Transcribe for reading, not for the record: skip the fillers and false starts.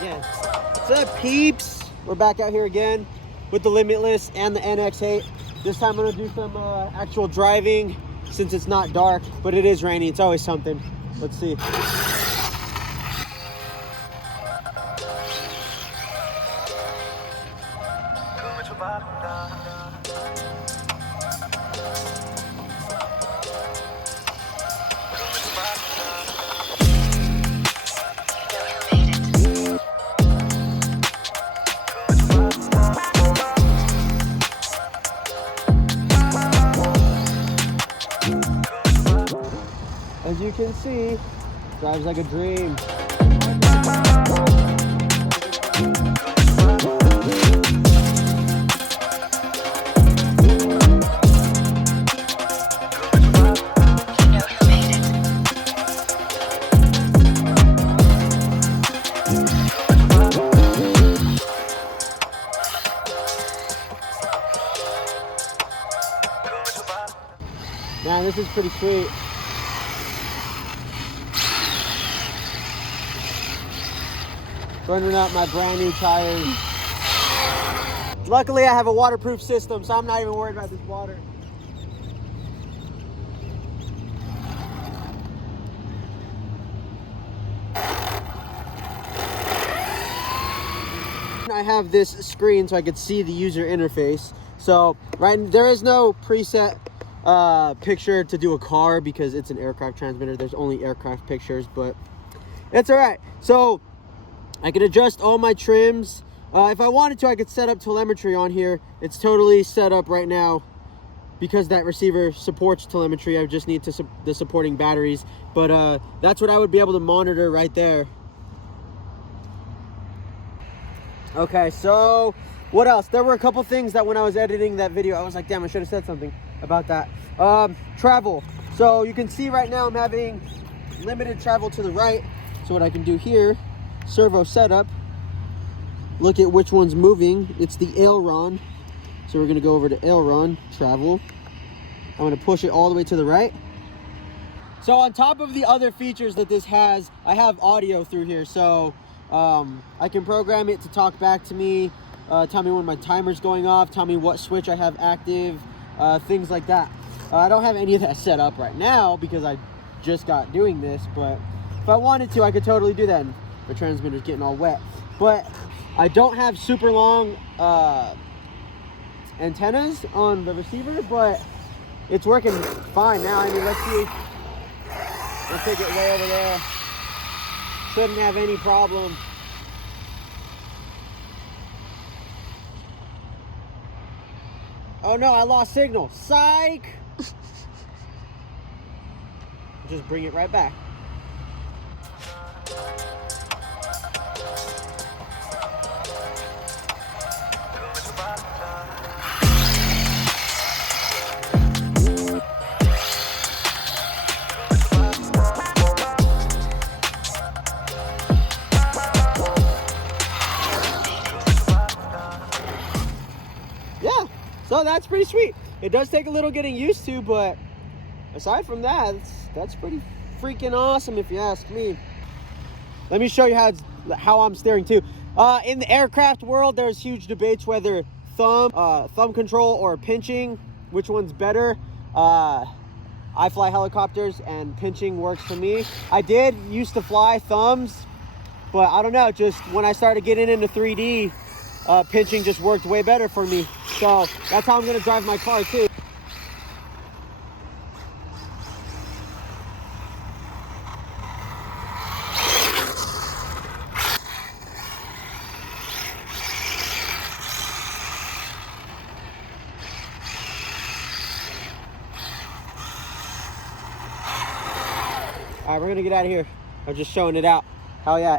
Again. What's up, peeps? We're back out here again with the Limitless and the NX8. This time I'm gonna do some actual driving since it's not dark, but it is rainy. It's always something. Let's see. As you can see, drives like a dream. Man, this is pretty sweet. Burning up my brand new tires. Luckily, I have a waterproof system, so I'm not even worried about this water. I have this screen so I could see the user interface. So there is no preset picture to do a car because it's an aircraft transmitter. There's only aircraft pictures, but it's all right. So I could adjust all my trims. If I wanted to, I could set up telemetry on here. It's totally set up right now because that receiver supports telemetry. I just need the supporting batteries, but that's what I would be able to monitor right there. Okay, so what else? There were a couple things that when I was editing that video, I was like, damn, I should have said something about that. Travel. So you can see right now I'm having limited travel to the right. So what I can do here, servo setup, look at which one's moving. It's the aileron. So we're gonna go over to aileron, travel. I'm gonna push it all the way to the right. So on top of the other features that this has, I have audio through here. So I can program it to talk back to me, tell me when my timer's going off, tell me what switch I have active, things like that. I don't have any of that set up right now because I just got doing this, but if I wanted to, I could totally do that. The transmitter's getting all wet, but I don't have super long antennas on the receiver, but it's working fine now. I mean, let's see. Let's take it way over there. Shouldn't have any problem. Oh no, I lost signal. Psych! Just bring it right back. So that's pretty sweet. It does take a little getting used to, but aside from that, that's pretty freaking awesome if you ask me. Let me show you how I'm steering too. In the aircraft world, there's huge debates whether thumb control or pinching, which one's better. I fly helicopters and pinching works for me. I used to fly thumbs, but I don't know, just when I started getting into 3D, pinching just worked way better for me. So that's how I'm gonna drive my car too. All right, we're gonna get out of here. I'm just showing it out. Hell yeah.